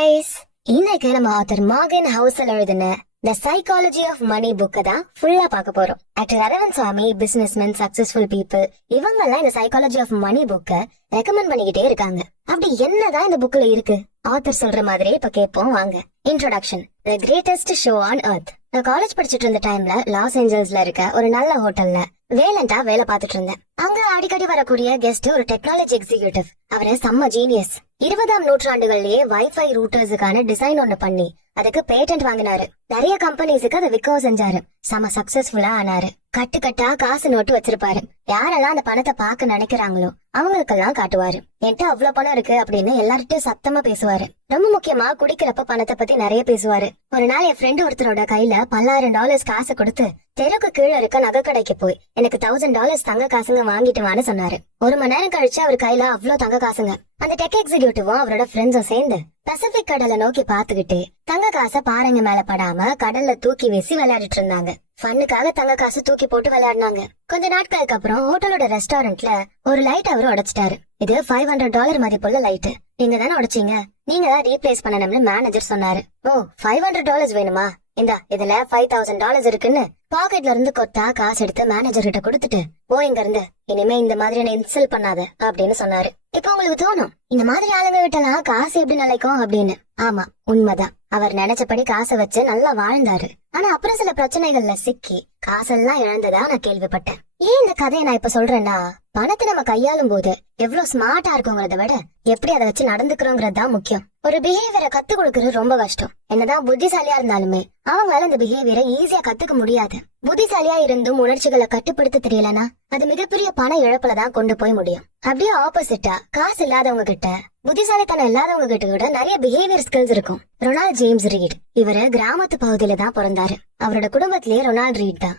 Guys, இன்னைக்கு நம்ம author Morgan Housel எழுதின த சைக்காலஜி ஆஃப் மணி புக்க தான் ஃபுல்லா பார்க்க போறோம். ஆக்டர் அரவிந்த் சுவாமி, பிசினஸ்மேன், சக்சஸ்ஃபுல் பீப்புள், இவங்க எல்லாம் இந்த சைக்காலஜி ஆஃப் மணி புக்க ரெக்கமெண்ட் பண்ணிக்கிட்டே இருக்காங்க. அப்படி என்னதான் இந்த புக்ல இருக்கு? ஆத்தர் சொல்ற மாதிரி இப்ப கேட்போம் வாங்க. Introduction. The greatest show on earth. நான் காலேஜ் படிச்சிட்டு இருந்த டைம்ல லாஸ் ஏஞ்சல்ஸ்ல இருக்க ஒரு நல்ல ஹோட்டல்ல வேலை பார்த்துட்டு இருந்தேன். அங்க அடிக்கடி வரக்கூடிய கெஸ்ட் ஒரு டெக்னாலஜி எக்ஸிகியூட்டிவ். அவரு செம்ம ஜீனியஸ். 20ஆம் நூற்றாண்டுகள்லயே வைஃபை ரூட்டர்ஸுக்கான டிசைன் ஒண்ணு பண்ணி அதுக்கு பேட்டன்ட் வாங்கினாரு. நிறைய கம்பெனிஸுக்கு அதை விற்கவும் செஞ்சாரு. செம சக்சஸ்ஃபுல்லா ஆனாரு. கட்டு கட்டா காசு நோட்டு வச்சிருப்பாரு. யாரெல்லாம் அந்த பணத்தை பார்க்க நினைக்கிறாங்களோ அவங்களுக்கெல்லாம் காட்டுவாரு. என்கிட்ட அவ்வளவு பணம் இருக்கு அப்படின்னு எல்லார்கிட்டயும் சத்தமா பேசுவாரு. ரொம்ப முக்கியமா குடிக்கிறப்ப பணத்தை பத்தி நிறைய பேசுவாரு. ஒரு நாள் என் ஃப்ரெண்ட் ஒருத்தரோட கையில $10,000 காசு கொடுத்து தெருக்கு கீழே இருக்க நகை கடைக்கு போய் எனக்கு $1,000 தங்க காசுங்க வாங்கிட்டு வான்னு சொன்னாரு. ஒரு மணி நேரம் கழிச்சு அவர் கையில அவ்வளவு தங்க காசுங்க. அந்த டெக் எக்ஸிகியூட்டிவும் அவரோட ஃப்ரெண்ட்ஸும் சேர்ந்து பசிபிக் கடலை நோக்கி பாத்துக்கிட்டு தங்க காசை பாறைங்க மேல படாம கடல்ல தூக்கி வீசி விளையாடிட்டு இருந்தாங்க. ஃபன்னுக்காக தங்க காசு தூக்கி போட்டு விளையாடினாங்க. கொஞ்ச நாட்களுக்கு அப்புறம் ஹோட்டலோட ரெஸ்டாரண்ட்ல ஒரு லைட் அவரு உடைச்சிட்டாரு. இது $500 மதிப்புள்ள லைட். நீங்க தானே உடைச்சீங்க, நீங்க தான் ரீப்ளேஸ் பண்ணணும்னு மேனேஜர் சொன்னாரு. ஓ, $500 வேணுமா? இந்தா, இதுல $5,000 இருக்குன்னு பாக்கெட்ல இருந்து கொத்தா காசு எடுத்து மேனேஜர் கிட்ட கொடுத்துட்டு இங்க இருந்து இனிமே இந்த மாதிரி என்ன இன்சல்ட் பண்ணாத அப்படின்னு சொன்னாரு. இப்ப உங்களுக்கு தோணும், இந்த மாதிரி ஆளுங்க விட்டலாம் காசு எப்படி நிலைக்கும் அப்படின்னு. ஆமா, உண்மைதான். அவர் நினைச்சபடி காசை வச்சு நல்லா வாழ்ந்தாரு. ஆனா அப்புறம் சில பிரச்சனைகள்ல சிக்கி காசெல்லாம் இழந்ததா நான் கேள்விப்பட்டேன். ஏன் இந்த கதையை நான் இப்ப சொல்றேன்னா, பணத்தை நம்ம கையாளும் போது எவ்வளவு ஸ்மார்ட்டா இருக்குங்கிறத விட எப்படி அதை வச்சு நடந்துக்கிறோங்கிறது தான் முக்கியம். ஒரு பிஹேவியரை கத்து கொடுக்கறது ரொம்ப கஷ்டம். என்னதான் புத்திசாலியா இருந்தாலுமே அவங்களால இந்த பிஹேவியரை ஈஸியா கத்துக்க முடியாது. புத்திசாலியா இருந்தும் உணர்ச்சிகளை கட்டுப்படுத்த தெரியலனா அது மிகப்பெரிய பண இழப்புல தான் கொண்டு போய் முடியும். அப்படியே ஆப்போசிட்டா காசு இல்லாதவங்க கிட்ட, புத்திசாலித்தனம் இல்லாதவங்க கிட்ட கூட நிறைய பிஹேவியர் ஸ்கில்ஸ் இருக்கும். ரொனால்ட் ஜேம்ஸ் ரீட் இவரு கிராமத்து பகுதியில தான் பிறந்தாரு. அவரோட குடும்பத்திலேயே ரொனால்ட் ரீட் தான்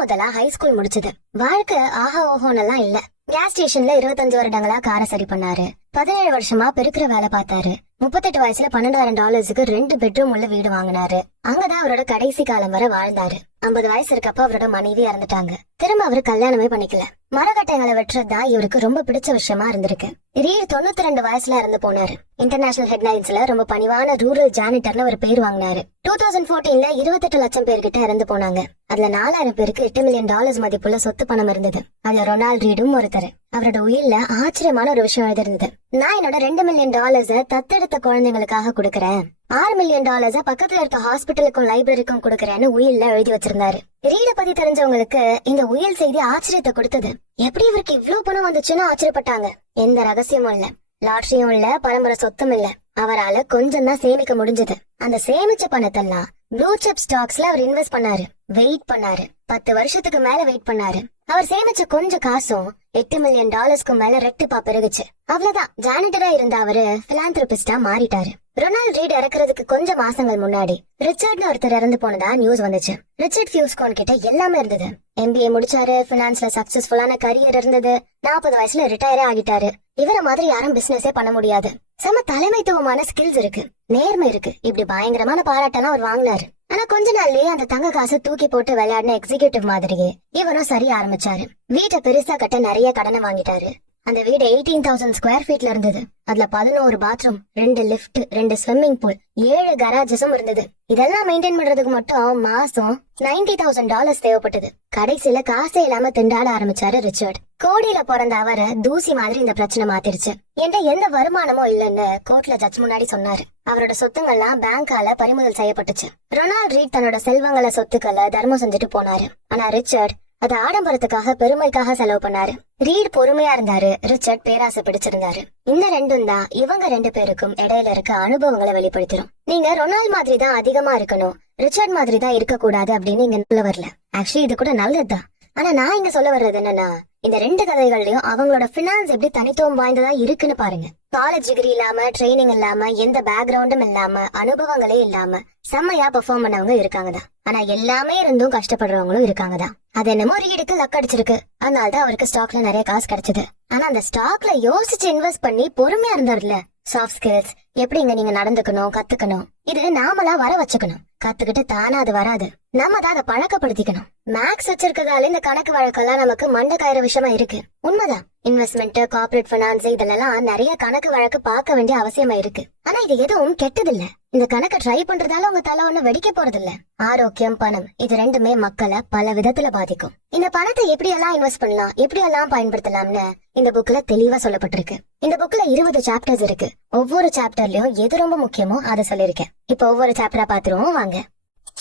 முதலா ஹைஸ்கூல் முடிச்சது. வாழ்க்கை ஆஹா ஓஹோன்னெல்லாம் இல்ல. கேஸ் ஸ்டேஷன்ல 25 வருடங்களா காரை சரி பண்ணாரு. 17 வருஷமா பெருக்கிற வேலை பார்த்தாரு. 38 வயசுல $12,000க்கு 2 பெட்ரூம் உள்ள வீடு வாங்கினாரு. அங்கதான் அவரோட கடைசி காலம் வரை வாழ்ந்தாரு. 50 வயசு இருக்கப்ப அவரோட மனைவி இறந்துட்டாங்க. திரும்ப அவரு கல்யாணமே பண்ணிக்கல. மரக்கட்டைகளை வெட்டுறதுதான் இவருக்கு ரொம்ப பிடிச்ச விஷயமா இருந்திருக்கு. ரீட் 92 வயசுல இறந்து போனாரு. இன்டர்நேஷனல் ஹெட்லைன்ஸ்ல ரொம்ப பணிவான ரூரல் ஜானிட்டர்னு ஒரு பேர் வாங்கினாரு. 2014ல 28 லட்சம் பேர்கிட்ட இறந்து போனாங்க. அதுல 4,000 பேருக்கு $8 மில்லியன் மதிப்புள்ள சொத்து பணம் இருந்தது. அதுல ரொனால்ட் ரீடும் ஒருத்தர். அவரோட உயிர்ல ஆச்சரியமான ஒரு விஷயம் எழுதிருந்தது. நான் என்னோட $2 மில்லியன் தத்தெடுத்த குழந்தைங்களுக்காக கொடுக்கறேன், $6 மில்லியன் பக்கத்துல இருக்க ஹாஸ்பிட்டலுக்கும் லைப்ரரிக்கும் கொடுக்கறேன்னு உயில்ல எழுதி வச்சிருந்தாரு. ரீட பத்தி தெரிஞ்சவங்களுக்கு இந்த உயில் செய்தி ஆச்சரியத்தை கொடுத்தது. எப்படி இவருக்கு இவ்ளோ பணம் வந்துச்சுன்னு ஆச்சரியப்பட்டாங்க. எந்த ரகசியமும் இல்ல, லாட்டரியும் இல்ல, பரம்பரை சொத்தும் இல்ல. அவரால கொஞ்சம் தான் சேமிக்க முடிஞ்சது. அந்த சேமிச்ச பணத்தெல்லாம் ப்ளூ சிப் ஸ்டாக்ஸ்ல அவர் இன்வெஸ்ட் பண்ணாரு. வெயிட் பண்ணாரு. 10 வருஷத்துக்கு மேல வெயிட் பண்ணாரு. அவர் சேமிச்ச கொஞ்சம் காசும் $8 மில்லியன் மேல ரெட்டிப்பா பெருகுச்சு. அவ்வளவுதான், ஜானிட்டரா இருந்த அவரு பிலாந்திரபிஸ்டா மாறிட்டாரு. ரொனால்ட் ரீட் இறக்குறதுக்கு கொஞ்சம் மாசங்கள் முன்னாடி ரிச்சர்ட்னு ஒருத்தர் இறந்து போனதா நியூஸ் வந்துச்சு. ரிச்சர்ட் ஃபியூஸ்கோன் கிட்ட எல்லாமே இருந்தது. MBA முடிச்சாரு, பினான்ஸ்ல சக்சஸ்ஃபுல்லான கரியர் இருந்தது. 40 வயசுல ரிட்டையரே ஆகிட்டாரு. இவர மாதிரி யாரும் பிசினஸே பண்ண முடியாது. செம தலைமைத்துவமான ஸ்கில்ஸ் இருக்கு, நேர்மை இருக்கு, இப்படி பயங்கரமான பாராட்டெல்லாம் அவர் வாங்கினாரு. ஆனா கொஞ்ச நாள்லயே அந்த தங்க காசை தூக்கி போட்டு விளையாடின எக்ஸிகியூட்டிவ் மாதிரியே இவரும் சரிய ஆரம்பிச்சாரு. வீட்டை பெருசா கட்ட நிறைய கடனை வாங்கிட்டாரு. அந்த வீடு 18,000 ஸ்கொயர் ஃபீட்ல இருந்தது. அதுல 11 பாத்ரூம், 2 லிஃப்ட், 2 ஸ்விம்மிங் பூல், 7 கராஜஸும் இருந்தது. இதெல்லாம் மெயின்டைன் பண்றதுக்கு மட்டும் மாசம் $90,000 தேவைப்பட்டது. கடைசியில காசே இல்லாம திண்டாட ஆரம்பிச்சாரு ரிச்சர்ட். கோடியில பிறந்த அவரை தூசி மாதிரி இந்த பிரச்சனை மாத்திருச்சு. என்கிட்ட எந்த வருமானமும் இல்லன்னு கோர்ட்ல ஜட்ஜ் முன்னாடி சொன்னாரு. அவரோட சொத்துங்கள்லாம் பேங்கால பறிமுதல் செய்யப்பட்டுச்சு. ரொனால்ட் ரீட் தன்னோட செல்வங்களை, சொத்துக்களை தர்மம் செஞ்சுட்டு போனாரு. ஆனா ரிச்சர்ட் அது ஆடம்பரத்துக்காக, பெருமைக்காக செலவு பண்ணாரு. ரீட் பொறுமையா இருந்தாரு, ரிச்சர்ட் பேராசை பிடிச்சிருந்தாரு. இந்த ரெண்டும் தான் இவங்க 2 பேருக்கும் இடையில இருக்க அனுபவங்களை வெளிப்படுத்திடும். நீங்க ரொனால்ட் மாதிரி தான் அதிகமா இருக்கணும், ரிச்சர்ட் மாதிரி தான் இருக்க கூடாது அப்படின்னு இங்க சொல்ல வரல. ஆக்சுவலி இது கூட நல்லதுதான். ஆனா நான் இங்க சொல்ல வர்றது என்னன்னா, இந்த 2 கதைகள்லயும் அவங்களோட பினான்ஸ் எப்படி தனித்துவம் வாய்ந்ததா இருக்குன்னு பாருங்க. காலேஜ் டிகிரி இல்லாம, ட்ரைனிங் இல்லாம, எந்த பேக்ரவுண்டும் இல்லாம, அனுபவங்களே இல்லாம செம்மையா பெர்ஃபார்ம் பண்ணவங்க இருக்காங்கதான். ஆனா எல்லாமே இருந்தும் கஷ்டப்படுறவங்களும் இருக்காங்கதான். அது என்னமோ ரீடுக்கு லக் அடிச்சிருக்கு, அதனாலதான் அவருக்கு ஸ்டாக்ல நிறைய காசு கிடைச்சது. ஆனா அந்த ஸ்டாக்ல யோசிச்சு இன்வெஸ்ட் பண்ணி பொறுமையா இருந்தாருல. சாஃப்ட் ஸ்கில்ஸ், எப்படி இங்க நீங்க நடந்துக்கணும், கத்துக்கணும், இது நாமளா வர வச்சுக்கணும். கத்துக்கிட்டு தானா அது வராது. நம்ம தான் அதை பழக்கப்படுத்திக்கணும். மேக்ஸ் வச்சிருக்கதால இந்த கணக்கு வழக்கெல்லாம் நமக்கு மண்ட கயிற விஷயமா இருக்கு. உண்மைதான், இன்வெஸ்ட்மெண்ட், கார்ப்பரேட் பினான்ஸ் இதெல்லாம் நிறைய கணக்கு வழக்கு பார்க்க வேண்டிய அவசியமா இருக்கு. ஆனா இது எதுவும் கெட்டது இல்ல. இந்த கணக்கை ட்ரை பண்றதால உங்க தலை ஒண்ணு வெடிக்க போறது இல்ல. ஆரோக்கியம், பணம் இது ரெண்டுமே மக்களை பல விதத்துல பாதிக்கும். இந்த பணத்தை எப்படி எல்லாம் இன்வெஸ்ட் பண்ணலாம், எப்படி எல்லாம் பயன்படுத்தலாம்னு இந்த புக்ல தெளிவா சொல்லப்பட்டிருக்கு. இந்த புக்ல 20 சாப்டர்ஸ் இருக்கு. ஒவ்வொரு சாப்டர்லயும் எது ரொம்ப முக்கியமோ அதை சொல்லிருக்கேன். இப்ப ஒவ்வொரு சாப்டரா பாத்துருவோம் வாங்க.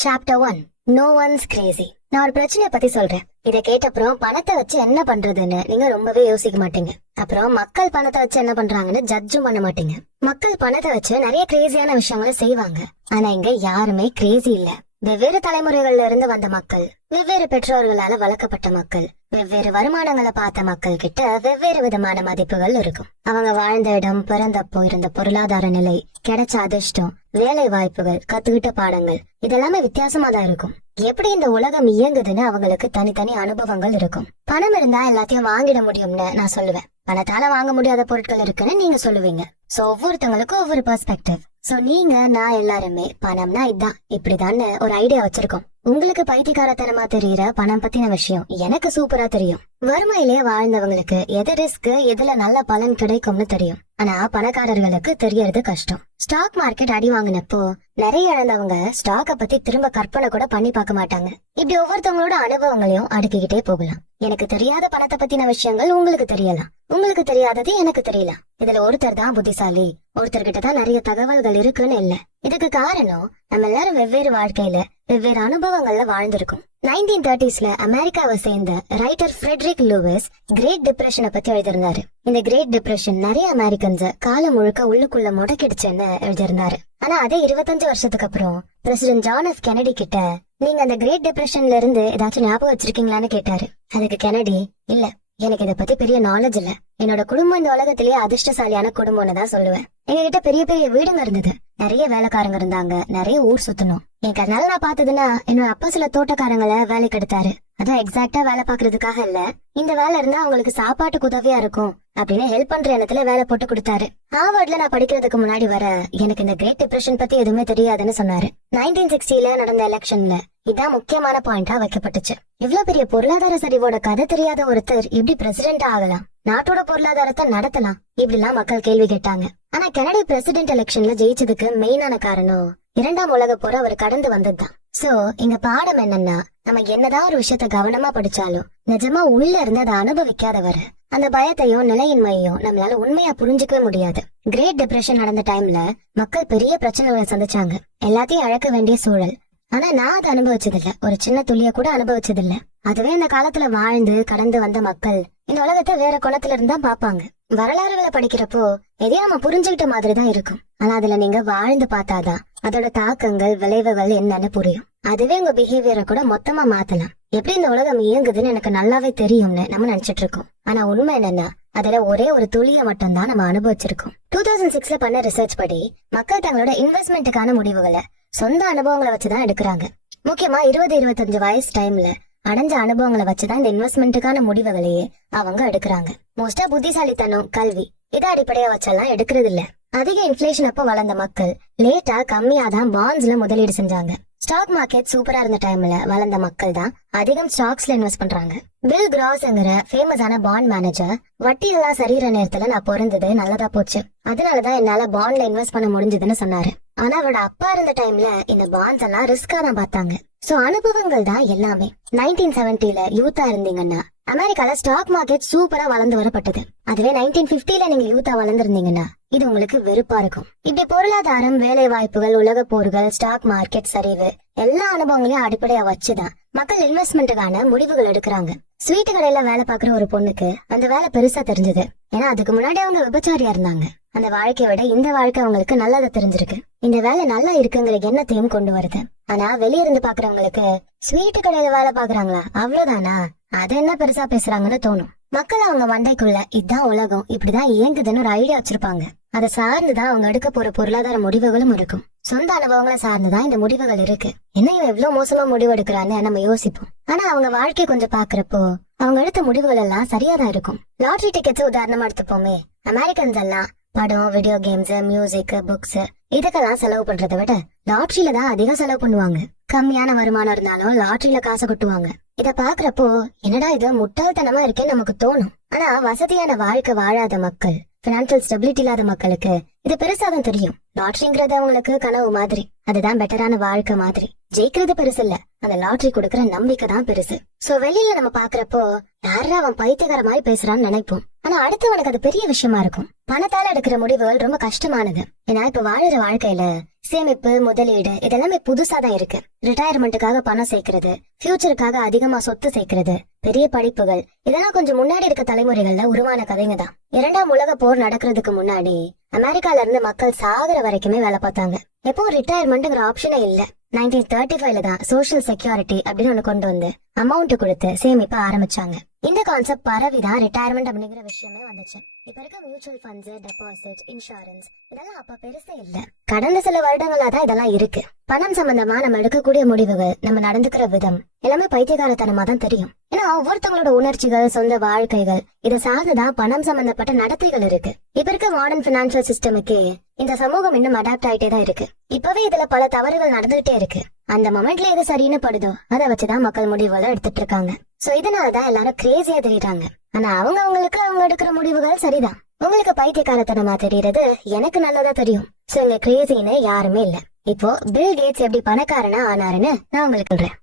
Chapter 1, No one's crazy. நான் ஒரு பிரச்சனைய பத்தி சொல்றேன். இத கேட்டப்புறம் பணத்தை வச்சு என்ன பண்றதுன்னு நீங்க ரொம்பவே யோசிக்க மாட்டீங்க. அப்புறம் மக்கள் பணத்தை வச்சு என்ன பண்றாங்கன்னு ஜட்ஜும் பண்ண மாட்டீங்க. மக்கள் பணத்தை வச்சு நிறைய கிரேசியான விஷயங்களை செய்வாங்க. ஆனா இங்க யாருமே கிரேசி இல்ல. வெவ்வேறு தலைமுறைகள்ல இருந்து வந்த மக்கள், வெவ்வேறு பெற்றோர்களால வளர்க்கப்பட்ட மக்கள், வெவ்வேறு வருமானங்களை பார்த்த மக்கள் கிட்ட வெவ்வேறு விதமான மதிப்புகள் இருக்கும். அவங்க வாழ்ந்த இடம், பிறந்தப்போ இருந்த பொருளாதார நிலை, கிடைச்ச அதிர்ஷ்டம், வேலை வாய்ப்புகள், கத்துக்கிட்ட பாடங்கள் இதெல்லாமே வித்தியாசமா தான் இருக்கும். எப்படி இந்த உலகம் இயங்குதுன்னு அவங்களுக்கு தனித்தனி அனுபவங்கள் இருக்கும். பணம் இருந்தா எல்லாத்தையும் வாங்கிட முடியும்னு நான் சொல்லுவேன். பணத்தால வாங்க முடியாத பொருட்கள் இருக்குன்னு நீங்க சொல்லுவீங்க. சோ ஒவ்வொருத்தவங்களுக்கும் ஒவ்வொரு பெர்ஸ்பெக்டிவ். சோ நீங்க, நான் எல்லாருமே பணம்னா இதான் இப்படிதான்னு ஒரு ஐடியா வச்சிருக்கோம். உங்களுக்கு பைத்தியக்காரத்தனமா தெரியற பணம் பத்தின விஷயம் எனக்கு சூப்பரா தெரியும். வறுமையிலே வாழ்ந்தவங்களுக்கு எது ரிஸ்க், எதுல நல்ல பலன் கிடைக்கும்னு தெரியும். ஆனா பணக்காரர்களுக்கு தெரியறது கஷ்டம். ஸ்டாக் மார்க்கெட் அடி வாங்கினப்போ நிறைய இழந்தவங்க ஸ்டாக்க பத்தி திரும்ப கற்பனை கூட பண்ணி பார்க்க மாட்டாங்க. இப்படி ஒவ்வொருத்தவங்களோட அனுபவங்களையும் அடுக்கிக்கிட்டே போகலாம். எனக்கு தெரியாத பணத்தை பத்தின விஷயங்கள் உங்களுக்கு தெரியலாம், உங்களுக்கு தெரியாதது எனக்கு தெரியலாம். இதுல ஒருத்தர் தான் புத்திசாலி, ஒருத்தர்கிட்ட தான் நிறைய தகவல்கள் இருக்குன்னு இல்ல. இதுக்கு காரணம் நம்ம எல்லாரும் வெவ்வேறு வாழ்க்கையில வெவ்வேறு அனுபவங்கள்ல வாழ்ந்திருக்கும். 1930sல அமெரிக்காவை சேர்ந்த ரைட்டர் ஃப்ரெட்ரிக் லூயிஸ் கிரேட் டிப்ரெஷனை பத்தி எழுதியிருந்தாரு. இந்த கிரேட் டிப்ரெஷன் நிறைய அமெரிக்கன்ஸ காலம் முழுக்க உள்ளுக்குள்ள முடக்கிடுச்சுன்னு எழுதியிருந்தாரு. ஆனா அதே 25 வருஷத்துக்கு அப்புறம் பிரசிடென்ட் ஜான் எஃப் கெனடி கிட்ட நீங்க அந்த கிரேட் டிப்ரெஷன்ல இருந்து ஏதாச்சும் ஞாபகம் வச்சிருக்கீங்களான்னு கேட்டாரு. அதுக்கு கெனடி, இல்ல எனக்கு இத பத்தி பெரிய நாலேஜ் இல்ல, என்னோட குடும்பம் இந்த உலகத்திலேயே அதிர்ஷ்டசாலியான குடும்பம்னு தான் சொல்லுவேன். எங்க கிட்ட பெரிய பெரிய வீடுங்க இருந்தது, நிறைய வேலைக்காரங்க இருந்தாங்க, நிறைய ஊர் சுத்தணும். எனக்கு அதனால நான் பார்த்ததுன்னா என்னோட அப்பா சில தோட்டக்காரங்களை வேலைக்கு எடுத்தாரு. அதான் எக்ஸாக்டா வேலை பாக்குறதுக்காக இல்ல, இந்த வேலை இருந்தா அவங்களுக்கு சாப்பாட்டுக்கு உதவியா இருக்கும் அப்படின்னு ஹெல்ப் பண்ற எண்ணத்துல வேலை போட்டு கொடுத்தாரு. ஹார்வர்ட்ல நான் படிக்கிறதுக்கு முன்னாடி வர எனக்கு இந்த கிரேட் டிப்ரெஷன் பத்தி எதுவுமே தெரியாதுன்னு சொன்னாரு. 1960ல நடந்த எலெக்ஷன்ல இதான் முக்கியமான பாயிண்டா வைக்கப்பட்டுச்சு. இவ்வளவு பெரிய பொருளாதார சரிவோட கதை தெரியாத ஒருத்தர் எப்படி பிரசிடென்ட் ஆகலாம், நாட்டோட பொருளாதாரத்தை நடத்தலாம், இப்படி எல்லாம் மக்கள் கேள்வி கேட்டாங்க. ஆனா கனடா பிரசிடென்ட் எலெக்ஷன்ல ஜெயிச்சதுக்கு மெயினான காரணம் 2ஆம் உலக போர் அவர் கடந்து வந்ததுதான். சோ இங்க பாடம் என்னன்னா, நம்ம என்னதான் ஒரு விஷயத்த கவனமா படிச்சாலும் நிஜமா உள்ள இருந்து அதை அனுபவிக்காதவரை அந்த பயத்தையும் நிலையின்மையும் நம்மளால உண்மையா புரிஞ்சுக்கவே முடியாது. கிரேட் டிப்ரெஷன் நடந்த டைம்ல மக்கள் பெரிய பிரச்சனைகளை சந்திச்சாங்க, எல்லாத்தையும் அழக்க வேண்டிய சூழல். ஆனா நான் அதை அனுபவிச்சதில்ல, ஒரு சின்ன துளிய கூட அனுபவிச்சதில்ல. அதுவே இந்த காலத்துல வாழ்ந்து கடந்து வந்த மக்கள் இந்த உலகத்தை வேற குணத்துல இருந்தா பாப்பாங்க. வரலாறுகளை படிக்கிறப்போ எதையும் நம்ம புரிஞ்சுக்கிட்ட மாதிரிதான் இருக்கும். ஆனா அதுல நீங்க வாழ்ந்து பார்த்தாதான் அதோட தாக்கங்கள், விளைவுகள் என்னன்னு புரியும். அதுவே உங்க பிஹேவியரை கூட மொத்தமா மாத்தலாம். எப்படி இந்த உலகம் இயங்குதுன்னு எனக்கு நல்லாவே தெரியும்னு நம்ம நினைச்சிட்டு இருக்கோம். ஆனா உண்மை என்னன்னா அதுல ஒரே ஒரு துளிய மட்டும் தான் நம்ம அனுபவிச்சிருக்கோம். 2006ல பண்ண ரிசர்ச் படி மக்கள் தங்களோட இன்வெஸ்ட்மெண்ட்டுக்கான முடிவுகளை சொந்த அனுபவங்களை வச்சுதான் எடுக்கிறாங்க. முக்கியமா 20-25 வயசு டைம்ல அடைஞ்ச அனுபவங்களை வச்சுதான் இந்த இன்வெஸ்ட்மெண்ட்டுக்கான முடிவுகளையே அவங்க எடுக்கிறாங்க. மோஸ்டா புத்திசாலித்தனம், கல்வி இதை அடிப்படையா வச்செல்லாம் எடுக்கிறது இல்ல. அதிக இன்ஃபிளேஷன் அப்ப வளர்ந்த மக்கள் லேட்டா கம்மியாதான் பாண்ட்ஸ்ல முதலீடு செஞ்சாங்க. ஸ்டாக் மார்க்கெட் சூப்பரா இருந்த டைம்ல வளர்ந்த மக்கள் தான் அதிகம் ஸ்டாக்ஸ்ல இன்வெஸ்ட் பண்றாங்க. பில் கிராஸ்ங்கிற ஃபேமஸான பாண்ட் மேனேஜர், வட்டி எல்லாம் சரிகிற நேரத்துல நான் பிறந்தது நல்லதா போச்சு, அதனாலதான் என்னால பாண்ட்ல இன்வெஸ்ட் பண்ண முடிஞ்சதுன்னு சொன்னாரு. ஆனா அவரோட அப்பா இருந்த டைம்ல இந்த பாண்ட்ஸ் எல்லாம் ரிஸ்கா தான் பார்த்தாங்க. சோ அனுபவங்கள் தான் எல்லாமே. 1970ல யூத்தா இருந்தீங்கன்னா அமெரிக்கால ஸ்டாக் மார்க்கெட் சூப்பரா வளர்ந்து வரப்பட்டது. அதுவே 1950ல நீங்க யூத்தா வளர்ந்துருந்தீங்கன்னா இது உங்களுக்கு வெறுப்பா இருக்கும். இப்படி பொருளாதாரம், வேலை வாய்ப்புகள், உலக போர்கள், ஸ்டாக் மார்க்கெட் சரிவு எல்லா அனுபவங்களையும் அடிப்படையா வச்சுதான் மக்கள் இன்வெஸ்ட்மெண்ட்டுக்கான முடிவுகள் எடுக்கிறாங்க. ஸ்வீட் கடையில வேலை பாக்குற ஒரு பொண்ணுக்கு அந்த வேலை பெருசா தெரிஞ்சது. ஏன்னா அதுக்கு முன்னாடி அவங்க விபச்சாரியா இருந்தாங்க. அந்த வாழ்க்கையை விட இந்த வாழ்க்கை அவங்களுக்கு நல்லதா தெரிஞ்சிருக்கு. இந்த வேலை நல்லா இருக்குங்கிற எண்ணத்தையும் கொண்டு வருது. ஆனா வெளிய இருந்து பாக்குறவங்களுக்கு ஸ்வீட் கடையில வேலை பாக்குறாங்களா அவ்வளவுதானா, அது என்ன பெருசா பேசுறாங்கன்னு தோணும். மக்கள் அவங்க மண்டைக்குள்ள இதுதான் உலகம், இப்படிதான் இயங்குதுன்னு ஒரு ஐடியா வச்சிருப்பாங்க. அதை சார்ந்துதான் அவங்க எடுக்க போற பொருளாதார முடிவுகளும் இருக்கும். சொந்த அனுபவங்களை சார்ந்துதான் இந்த முடிவுகள் இருக்கு. என்ன இவன் எவ்வளவு மோசமா முடிவு எடுக்கிறான்னு நம்ம யோசிப்போம். ஆனா அவங்க வாழ்க்கையை கொஞ்சம் பாக்குறப்போ அவங்க எடுத்த முடிவுகள் எல்லாம் சரியாதான் இருக்கும். லாட்டரி டிக்கெட்ஸ் உதாரணமா எடுத்துப்போமே, அமெரிக்கன்ஸ் எல்லாம் படம், வீடியோ கேம்ஸ், மியூசிக், புக்ஸ் இதுக்கெல்லாம் செலவு பண்றதை விட லாட்டரியில தான் அதிகம் செலவு பண்ணுவாங்க. கம்மியான வருமானம் இருந்தாலும் லாட்டரியில காசை கொட்டுவாங்க. இத பாக்குறப்போ என்னடா இது முட்டாள்தனமா இருக்கேன்னு நமக்கு தோணும். ஆனா வசதியான வாழ்க்கை வாழாத மக்கள், பினான்சியல் ஸ்டெபிலிட்டி இல்லாத மக்களுக்கு இது பெருசாதான் தெரியும். லாட்டரிங்கிறது அவங்களுக்கு கனவு மாதிரி, அதுதான் பெட்டரான வாழ்க்கை மாதிரி. ஜெயிக்கிறது பெருசு இல்ல, அந்த லாட்டரி கொடுக்கற நம்பிக்கை தான் பெருசு. சோ வெளியில நம்ம பாக்குறப்போ யாரா அவன் பைத்தியக்கார மாதிரி பேசுறான்னு நினைப்போம். ஆனா அடுத்தவனுக்கு அது பெரிய விஷயமா இருக்கும். பணத்தால எடுக்கிற முடிவுகள் ரொம்ப கஷ்டமானது. ஏன்னா இப்ப வாழற வாழ்க்கையில சேமிப்பு, முதலீடு இதெல்லாமே புதுசா தான் இருக்கு. ரிட்டையர்மெண்ட்டுக்காக பணம் சேர்க்கறது, ஃபியூச்சருக்காக அதிகமா சொத்து சேர்க்கறது, பெரிய படிப்புகள் இதெல்லாம் கொஞ்சம் முன்னாடி இருக்க தலைமுறைகள்ல உருவான கதைங்க தான். 2ஆம் உலக போர் நடக்கிறதுக்கு முன்னாடி அமெரிக்கால இருந்து மக்கள் சாகுற வரைக்குமே வேலை பார்த்தாங்க. எப்போ ரிட்டையர்மெண்ட்ங்கிற ஆப்ஷனே இல்ல. 1935ல தான் சோஷியல் செக்யூரிட்டி அப்படின்னு ஒண்ணு கொண்டு வந்து அமௌண்ட் கொடுத்து சேமிப்ப ஆரம்பிச்சாங்க. இந்த கான்செப்ட் பரவிதான் ரிட்டையர்மெண்ட் அப்படிங்கிற விஷயமே வந்துச்சு. இப்ப இருக்க மியூச்சுவல் ஃபண்ட்ஸ், டெபாசிட், இன்சூரன்ஸ் இதெல்லாம் அப்ப பெருசே இல்ல. கடந்த சில வருடங்களா தான் இதெல்லாம் இருக்கு. பணம் சம்பந்தமா நம்ம எடுக்கக்கூடிய முடிவுகள், நம்ம நடந்துக்கிற விதம் எல்லாமே பைத்தியகாரத்தனமா தான் தெரியும். ஏன்னா ஒவ்வொருத்தவங்களோட உணர்ச்சிகள், சொந்த வாழ்க்கைகள் இதை சார்ந்துதான் பணம் சம்பந்தப்பட்ட நடத்தைகள் இருக்கு. இப்ப இருக்க மாடர்ன் பினான்சியல் சிஸ்டமுக்கே இந்த சமூகம் இன்னும் அடாப்ட் ஆயிட்டே தான் இருக்கு. இப்பவே இதுல பல தவறுகள் நடந்துகிட்டே இருக்கு. அந்த மொமெண்ட்ல எது சரின்னு படுதோ அதை வச்சுதான் மக்கள் முடிவுகளை எடுத்துட்டு இருக்காங்க. சோ இதனாலதான் எல்லாரும் கிரேசியா தெரியுறாங்க. ஆனா அவங்களுக்கு அவங்க எடுக்கிற முடிவுகள் சரிதான். உங்களுக்கு பைத்தியக்காரத்தனமா தெரியுறது எனக்கு நல்லதா தெரியும். சோ இங்க கிரேசின்னு யாருமே இல்ல. இப்போ பில் கேட்ஸ் எப்படி பணக்காரனா ஆனாருன்னு நான் உங்களுக்கு சொல்றேன்.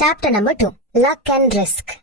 Chapter number 2, luck and risk.